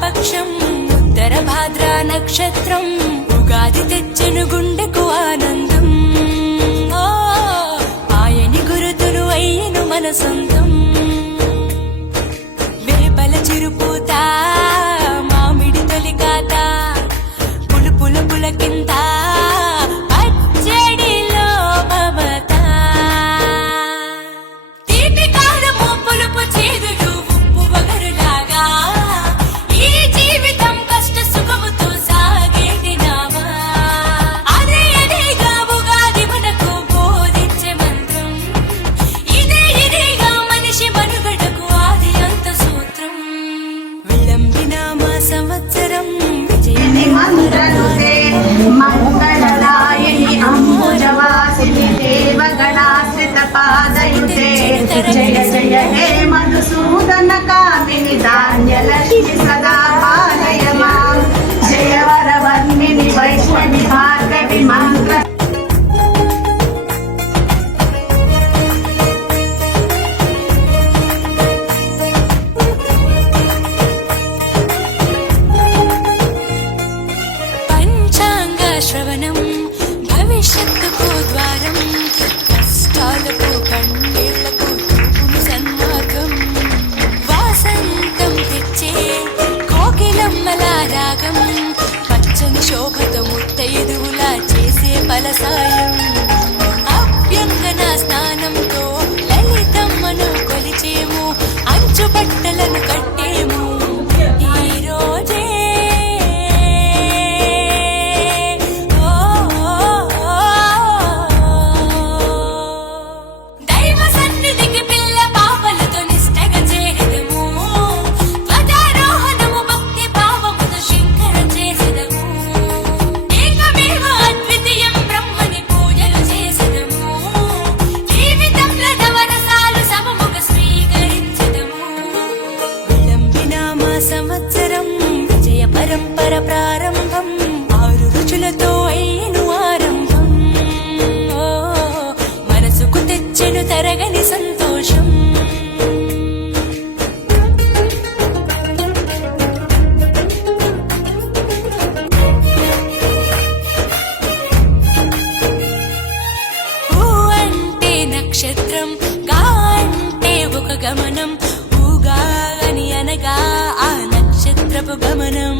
పక్షం ఉత్తర భాద్ర నక్షత్రం ఉగాది తెచ్చెను గుండెకు ఆనందం ఆయని గురుతులు అయ్యను మన సొంతం వేపల చిరుపూత మామిడి తొలికాత పులుపుల పులకింత పచ్చడిలో మమత తీపి కారము పులుపు చేదులు ఉప్పు వగరులాగా ఈ జీవితం కష్ట సుఖముతో సాగేటి నావా అదే అదేగా ఉగాది మనకు బోధించే మంత్రం ఇదేగా మనిషి మనుగడకు ఆది అంత సూత్రం విళంబినామ సంవత్సరం మంగళదాయిని అంబుజవాసిని దేవగణాశ్రిత పాదయుతే జయ జయ హే మధుసూదన కామిని ధాన్యలక్ష్మి సదా పాలయ మాం జయ వరవర్ణిని వైష్ణవి భార్గవి మంత్ర శ్రవణం భవిష్యత్తుకు ద్వారం కష్టాలకు కన్నీళ్లకు చూపును సన్మార్గం వాసంతం తెచ్చే కోకిలమ్మల రాగం పచ్చని శోభతో ముత్తైదువులా చేసే ఫలసాయం అభ్యంగన స్నానంతో లలితమ్మను కొలిచేము అంచు బట్టలను కట్టేము ఈ రోజే సంవత్సరం విజయ పరంపర ప్రారంభం 6 రుచులతో అయ్యను ఆరంభం మనసుకు తెచ్చెను తరగని సంతోషం ఊ అంటే నక్షత్రం గా అంటే ఒక గమనం ఊగా అని అనగా ఆ నక్షత్రపు గమనం